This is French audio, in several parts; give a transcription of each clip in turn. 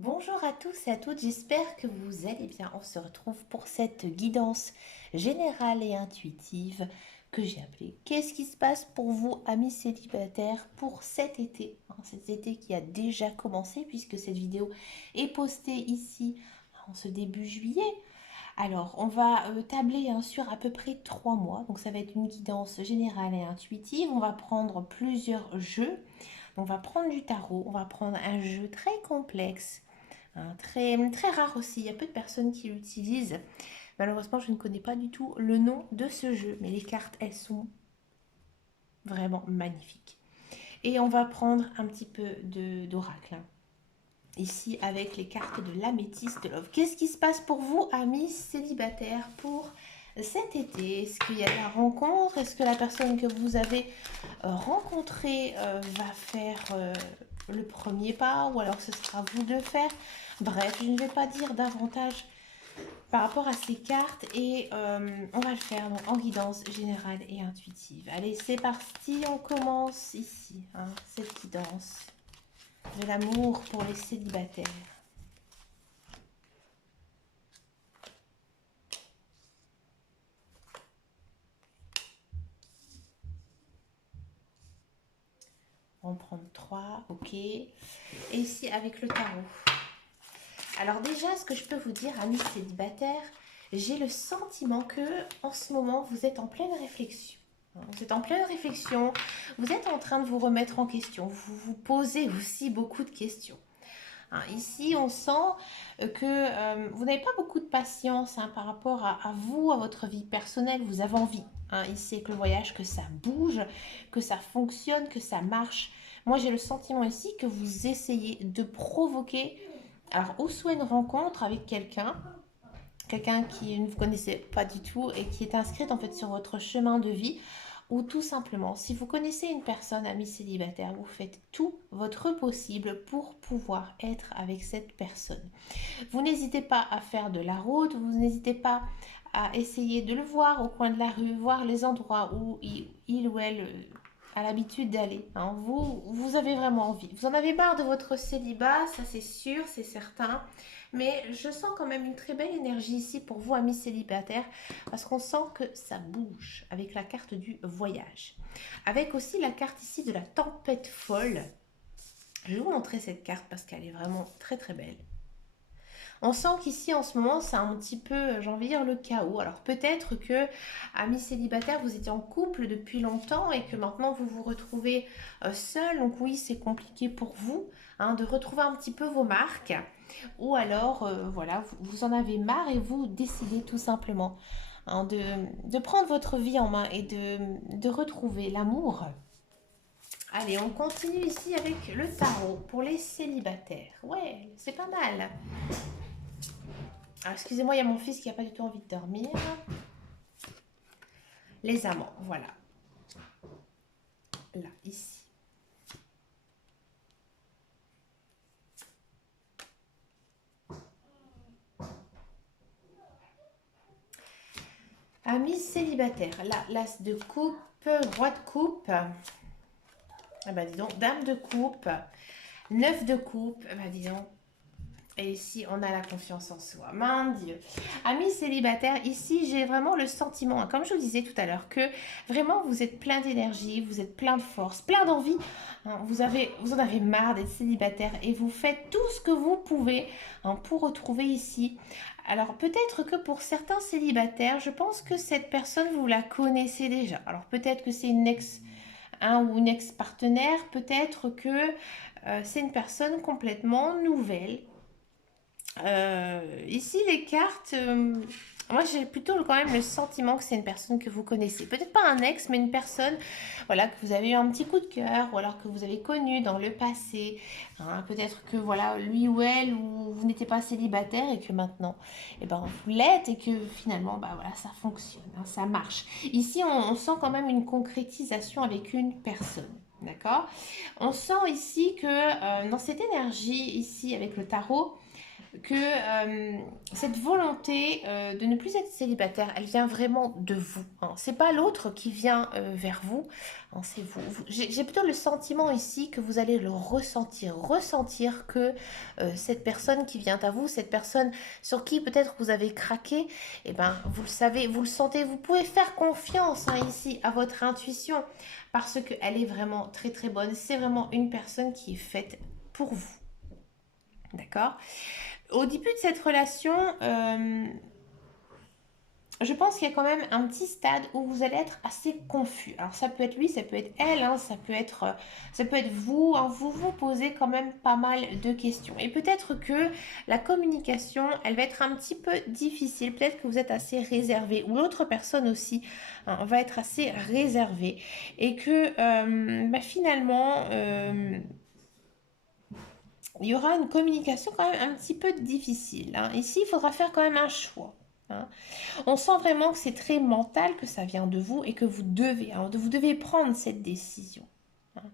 Bonjour à tous et à toutes, j'espère que vous allez bien. On se retrouve pour cette guidance générale et intuitive que j'ai appelée Qu'est-ce qui se passe pour vous, amis célibataires, pour cet été? Cet été qui a déjà commencé puisque cette vidéo est postée ici en ce début juillet. Alors, on va tabler sur à peu près 3 mois. Donc, ça va être une guidance générale et intuitive. On va prendre plusieurs jeux. On va prendre du tarot. On va prendre un jeu très complexe, très, très rare aussi. Il y a peu de personnes qui l'utilisent. Malheureusement, je ne connais pas du tout le nom de ce jeu. Mais les cartes, elles sont vraiment magnifiques. Et on va prendre un petit peu d'oracle, ici avec les cartes de l'améthyste love. Qu'est-ce qui se passe pour vous, amis célibataires, pour cet été? Est-ce qu'il y a la rencontre? Est-ce que la personne que vous avez rencontrée va faire le premier pas? Ou alors ce sera à vous de le faire? Bref, je ne vais pas dire davantage par rapport à ces cartes et on va le faire donc, en guidance générale et intuitive. Allez, c'est parti, on commence ici, cette guidance de l'amour pour les célibataires. On prend 3, ok. Et ici avec le tarot. Alors déjà, ce que je peux vous dire, amis célibataires, j'ai le sentiment que en ce moment, vous êtes en pleine réflexion. Vous êtes en pleine réflexion, vous êtes en train de vous remettre en question, vous vous posez aussi beaucoup de questions. Ici, on sent que vous n'avez pas beaucoup de patience par rapport à vous, à votre vie personnelle. Vous avez envie, ici avec le voyage, que ça bouge, que ça fonctionne, que ça marche. Moi, j'ai le sentiment ici que vous essayez de provoquer, alors, ou soit une rencontre avec quelqu'un qui ne vous connaissez pas du tout et qui est inscrite en fait sur votre chemin de vie, ou tout simplement, si vous connaissez une personne, amie célibataire, vous faites tout votre possible pour pouvoir être avec cette personne. Vous n'hésitez pas à faire de la route, vous n'hésitez pas à essayer de le voir au coin de la rue, voir les endroits où il ou elle a l'habitude d'aller. Vous avez vraiment envie. Vous en avez marre de votre célibat, ça c'est sûr, c'est certain. Mais je sens quand même une très belle énergie ici pour vous, amis célibataires, parce qu'on sent que ça bouge avec la carte du voyage. Avec aussi la carte ici de la tempête folle. Je vais vous montrer cette carte parce qu'elle est vraiment très très belle. On sent qu'ici en ce moment c'est un petit peu, j'ai envie de dire, le chaos. Alors peut-être que, amis célibataires, vous étiez en couple depuis longtemps et que maintenant vous vous retrouvez seul. Donc oui, c'est compliqué pour vous de retrouver un petit peu vos marques. Ou alors, voilà, vous en avez marre et vous décidez tout simplement de prendre votre vie en main et de retrouver l'amour. Allez, on continue ici avec le tarot pour les célibataires. Ouais, c'est pas mal. Alors, excusez-moi, il y a mon fils qui n'a pas du tout envie de dormir. Les amants, voilà. Là, ici. Amis célibataires. Là, l'as de coupe, roi de coupe. Ah bah dis donc, dame de coupe. Neuf de coupe. Ah bah dis donc. Et ici, on a la confiance en soi. Mon Dieu. Amis célibataires, ici, j'ai vraiment le sentiment, comme je vous disais tout à l'heure, que vraiment, vous êtes plein d'énergie, vous êtes plein de force, plein d'envie. Vous en avez marre d'être célibataire et vous faites tout ce que vous pouvez pour retrouver ici. Alors, peut-être que pour certains célibataires, je pense que cette personne, vous la connaissez déjà. Alors, peut-être que c'est une ex, ou une ex-partenaire, peut-être que c'est une personne complètement nouvelle. Ici, les cartes, moi j'ai plutôt quand même le sentiment que c'est une personne que vous connaissez. Peut-être pas un ex, mais une personne, voilà, que vous avez eu un petit coup de cœur, ou alors que vous avez connu dans le passé. Peut-être que voilà, lui ou elle, ou vous n'étiez pas célibataire et que maintenant, eh ben, vous l'êtes et que finalement, bah voilà, ça fonctionne, ça marche. Ici, on sent quand même une concrétisation avec une personne. D'accord. On sent ici que dans cette énergie, ici avec le tarot, que cette volonté de ne plus être célibataire, elle vient vraiment de vous. Hein. C'est pas l'autre qui vient vers vous, hein, c'est vous. J'ai plutôt le sentiment ici que vous allez le ressentir que cette personne qui vient à vous, cette personne sur qui peut-être vous avez craqué, eh ben, vous le savez, vous le sentez, vous pouvez faire confiance hein, ici à votre intuition parce qu'elle est vraiment très très bonne. C'est vraiment une personne qui est faite pour vous. D'accord? Au début de cette relation, je pense qu'il y a quand même un petit stade où vous allez être assez confus. Alors ça peut être lui, ça peut être elle, hein, ça peut être vous. Hein, vous vous posez quand même pas mal de questions. Et peut-être que la communication, elle va être un petit peu difficile. Peut-être que vous êtes assez réservé ou l'autre personne aussi hein, va être assez réservée et que finalement il y aura une communication quand même un petit peu difficile. Hein. Ici, il faudra faire quand même un choix. Hein. On sent vraiment que c'est très mental, que ça vient de vous et que vous devez prendre cette décision. Hein.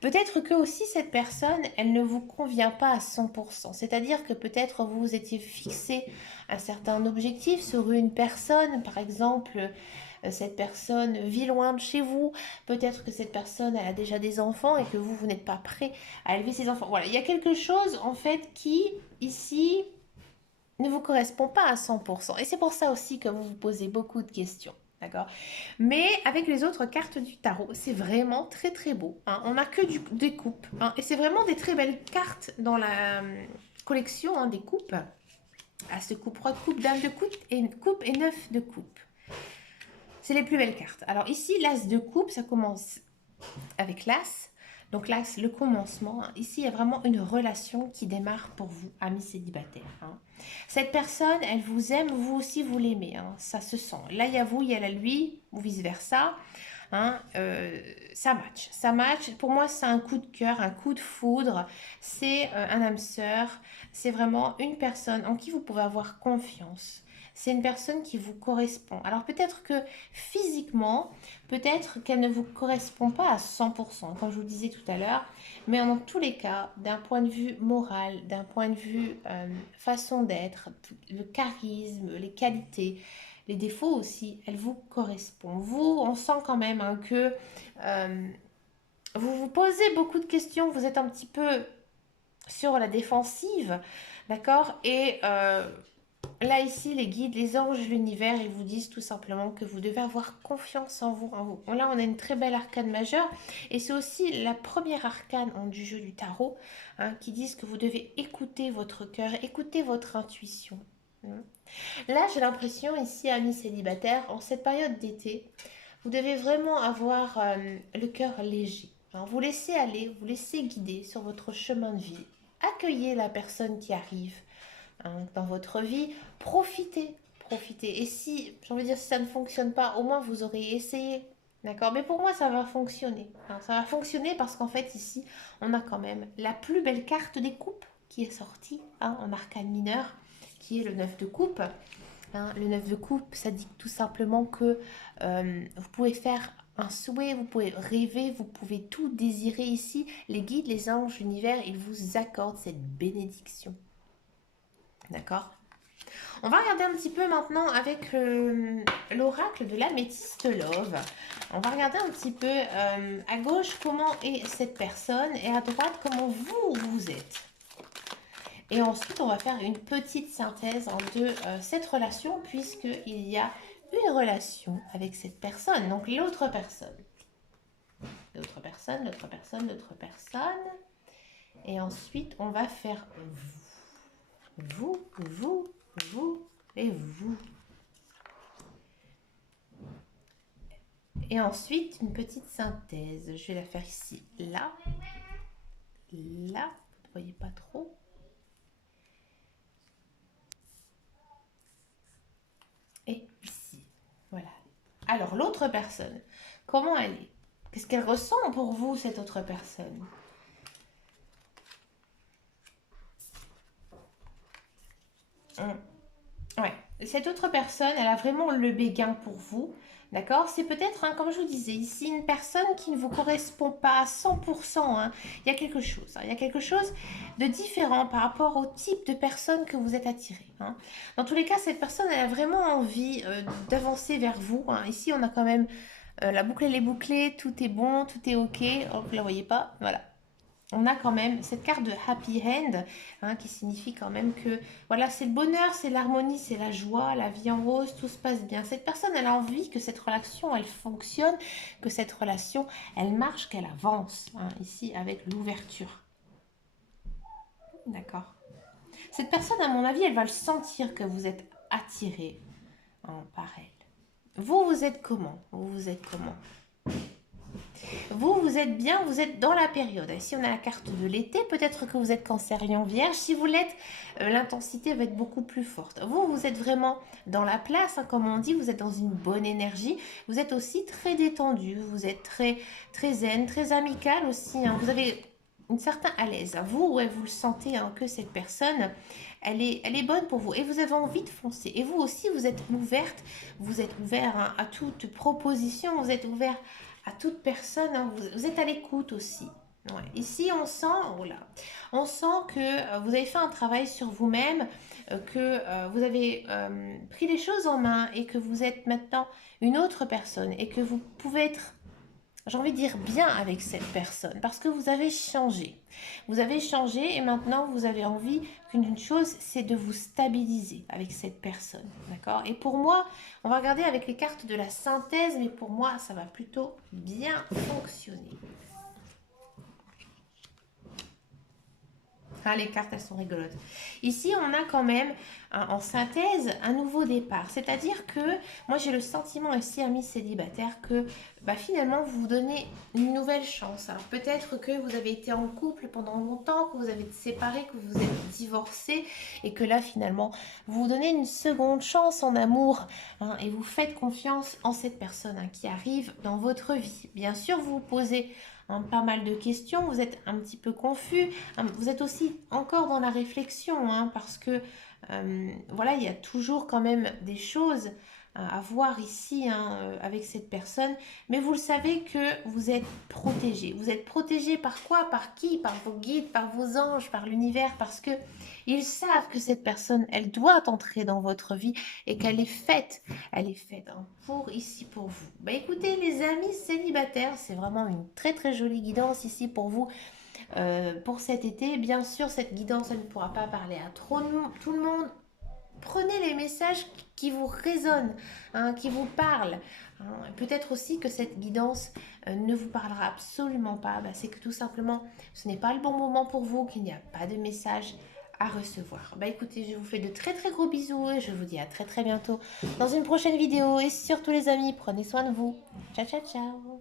Peut-être que aussi cette personne, elle ne vous convient pas à 100%. C'est-à-dire que peut-être vous vous étiez fixé un certain objectif sur une personne, par exemple, cette personne vit loin de chez vous, peut-être que cette personne elle a déjà des enfants et que vous n'êtes pas prêt à élever ses enfants. Voilà, il y a quelque chose en fait qui, ici, ne vous correspond pas à 100%. Et c'est pour ça aussi que vous vous posez beaucoup de questions. D'accord. Mais avec les autres cartes du tarot, c'est vraiment très très beau. Hein. On n'a que des coupes. Hein. Et c'est vraiment des très belles cartes dans la collection hein, des coupes. As de coupe, roi de coupe, dame de coupe et 9 de coupe. C'est les plus belles cartes. Alors ici, l'as de coupe, ça commence avec l'as. Donc là, c'est le commencement. Ici, il y a vraiment une relation qui démarre pour vous, amis célibataires. Hein. Cette personne, elle vous aime, vous aussi, vous l'aimez. Hein. Ça se sent. Là, il y a vous, il y a la lui, ou vice-versa. Hein, ça match. Ça match. Pour moi, c'est un coup de cœur, un coup de foudre. C'est un âme sœur. C'est vraiment une personne en qui vous pouvez avoir confiance. C'est une personne qui vous correspond. Alors peut-être que physiquement, peut-être qu'elle ne vous correspond pas à 100%, comme je vous le disais tout à l'heure, mais dans tous les cas, d'un point de vue moral, d'un point de vue façon d'être, le charisme, les qualités, les défauts aussi, elle vous correspond. Vous, on sent quand même hein, que vous vous posez beaucoup de questions, vous êtes un petit peu sur la défensive, d'accord? Et là, ici, les guides, les anges, l'univers, ils vous disent tout simplement que vous devez avoir confiance en vous. Là, on a une très belle arcane majeure. Et c'est aussi la première arcane du jeu du tarot hein, qui disent que vous devez écouter votre cœur, écouter votre intuition. Hein. Là, j'ai l'impression, ici, amis célibataires, en cette période d'été, vous devez vraiment avoir le cœur léger. Hein. Vous laissez aller, vous laissez guider sur votre chemin de vie. Accueillez la personne qui arrive hein, dans votre vie. Profitez, profitez. Et si, j'ai envie de dire, si ça ne fonctionne pas, au moins vous aurez essayé. D'accord. Mais pour moi, ça va fonctionner. Hein. Ça va fonctionner parce qu'en fait, ici, on a quand même la plus belle carte des coupes qui est sortie hein, en arcane mineur, qui est le 9 de coupe. Hein, le 9 de coupe, ça dit tout simplement que vous pouvez faire un souhait, vous pouvez rêver, vous pouvez tout désirer ici. Les guides, les anges, l'univers, ils vous accordent cette bénédiction. D'accord. On va regarder un petit peu maintenant avec l'oracle de l'améthyste love. On va regarder un petit peu à gauche comment est cette personne et à droite comment vous êtes. Et ensuite, on va faire une petite synthèse de cette relation puisqu'il y a une relation avec cette personne. Donc, l'autre personne. L'autre personne, l'autre personne, l'autre personne. Et ensuite, on va faire vous, vous et vous. Et ensuite, une petite synthèse. Je vais la faire ici, là. Là, vous ne voyez pas trop. Et ici. Voilà. Alors, l'autre personne, comment elle est? Qu'est-ce qu'elle ressent pour vous, cette autre personne? Ouais. cette autre personne, elle a vraiment le béguin pour vous. D'accord? C'est peut-être, hein, comme je vous disais, ici une personne qui ne vous correspond pas à 100%. Hein. Il y a quelque chose. Hein. Il y a quelque chose de différent par rapport au type de personne que vous êtes attiré. Hein. Dans tous les cas, cette personne, elle a vraiment envie d'avancer vers vous. Hein. Ici, on a quand même la boucle, elle est bouclée. Tout est bon, tout est OK. Oh, vous la voyez pas? Voilà, on a quand même cette carte de happy end, hein, qui signifie quand même que voilà, c'est le bonheur, c'est l'harmonie, c'est la joie, la vie en rose, tout se passe bien. Cette personne, elle a envie que cette relation, elle fonctionne, que cette relation, elle marche, qu'elle avance, hein, ici avec l'ouverture. D'accord. Cette personne, à mon avis, elle va le sentir que vous êtes attiré, hein, par elle. Vous, vous êtes comment? Vous êtes comment? Vous, vous êtes bien, vous êtes dans la période. Ici, on a la carte de l'été. Peut-être que vous êtes cancérien vierge. Si vous l'êtes, l'intensité va être beaucoup plus forte. Vous, vous êtes vraiment dans la place, hein, comme on dit. Vous êtes dans une bonne énergie. Vous êtes aussi très détendu. Vous êtes très, très zen, très amical aussi. Hein. Vous avez une certaine à l'aise. Vous, ouais, vous le sentez, hein, que cette personne, elle est bonne pour vous. Et vous avez envie de foncer. Et vous aussi, vous êtes ouverte. Vous êtes ouvert, hein, à toute proposition. Vous êtes ouvert à toute personne, hein, vous êtes à l'écoute aussi. Ouais. Ici, on sent, oh là, on sent que vous avez fait un travail sur vous-même, que vous avez pris les choses en main et que vous êtes maintenant une autre personne et que vous pouvez être, j'ai envie de dire, bien avec cette personne parce que vous avez changé. Vous avez changé et maintenant vous avez envie qu'une chose, c'est de vous stabiliser avec cette personne. D'accord? Et pour moi, on va regarder avec les cartes de la synthèse, mais pour moi, ça va plutôt bien fonctionner. Ah, les cartes, elles sont rigolotes. Ici, on a quand même, en synthèse, un nouveau départ. C'est-à-dire que moi, j'ai le sentiment ici, amis célibataires, que bah, finalement, vous vous donnez une nouvelle chance. Alors, peut-être que vous avez été en couple pendant longtemps, que vous avez été séparés, que vous êtes divorcés, et que là, finalement, vous vous donnez une seconde chance en amour, hein, et vous faites confiance en cette personne, hein, qui arrive dans votre vie. Bien sûr, vous vous posez, hein, pas mal de questions, vous êtes un petit peu confus. Vous êtes aussi encore dans la réflexion, hein, parce que voilà, il y a toujours quand même des choses à voir ici, hein, avec cette personne. Mais vous le savez que vous êtes protégé. Vous êtes protégé par quoi? Par qui? Par vos guides, par vos anges, par l'univers, parce que ils savent que cette personne, elle doit entrer dans votre vie et qu'elle est faite. Elle est faite, hein, pour ici, pour vous. Bah écoutez, les amis célibataires, c'est vraiment une très très jolie guidance ici pour vous. Pour cet été, bien sûr, cette guidance, elle ne pourra pas parler à tout le monde. Prenez les messages qui vous résonnent, hein, qui vous parlent. Hein. Peut-être aussi que cette guidance ne vous parlera absolument pas. Bah, c'est que tout simplement, ce n'est pas le bon moment pour vous, qu'il n'y a pas de message à recevoir. Bah écoutez, je vous fais de très très gros bisous et je vous dis à très très bientôt dans une prochaine vidéo. Et surtout les amis, prenez soin de vous. Ciao ciao ciao.